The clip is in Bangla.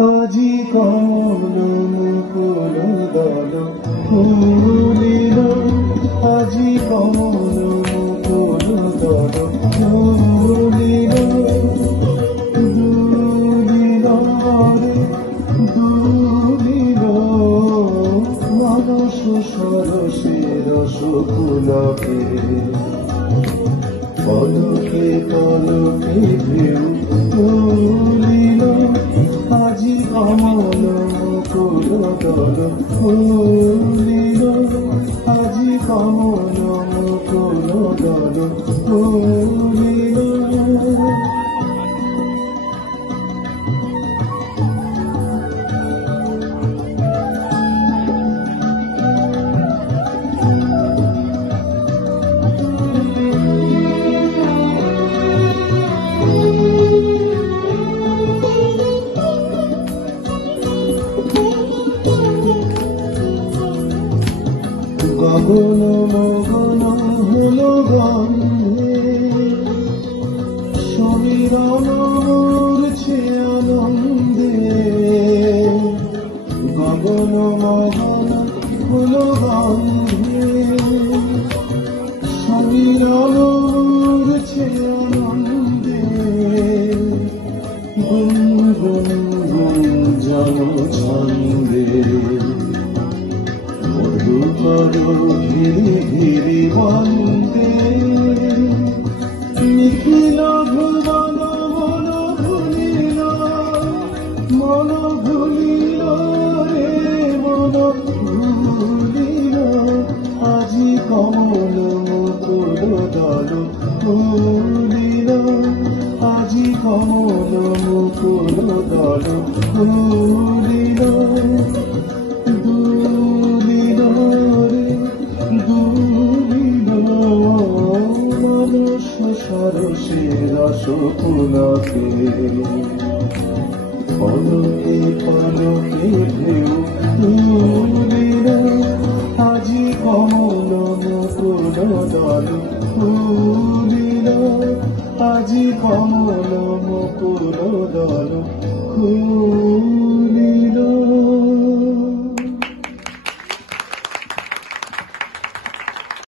আজি কমল মুকুল দল ফুলিল, আজি কমল মুকুল দল ফুলিল। দুলিল রে দুলিল মানস সরসে রসকুলকে, পলকে পলকে ঢেউ তুলিল, আজি কমল মুকুল দল ফুলিল, আজি কমল মুকুল দল ফুলিল। গগন মগন হলো গন্ধে, সমীরণ মূর্ছে আনন্দে। গগন মগন হলো গন্ধে, সমীরণ মূর্ছে আনন্দে। গুন গুন গুঞ্জন ছন্দে, মধুকর ঘিরি ঘিরি বন্দে। নিখিল ভুবন মন ভুলিল, মন ভুলিল রে মন ভুলিল, আজি কমল মুকুল দল ফুলিল, আজি কমল মুকুল দল ফুলিল। সরসে রসকুলকে, পলকে পলকে ঢেউ তুলিল, আজি কমল মুকুল দল ফুলিল, আজি কমল মুকুল দল ফুলিল।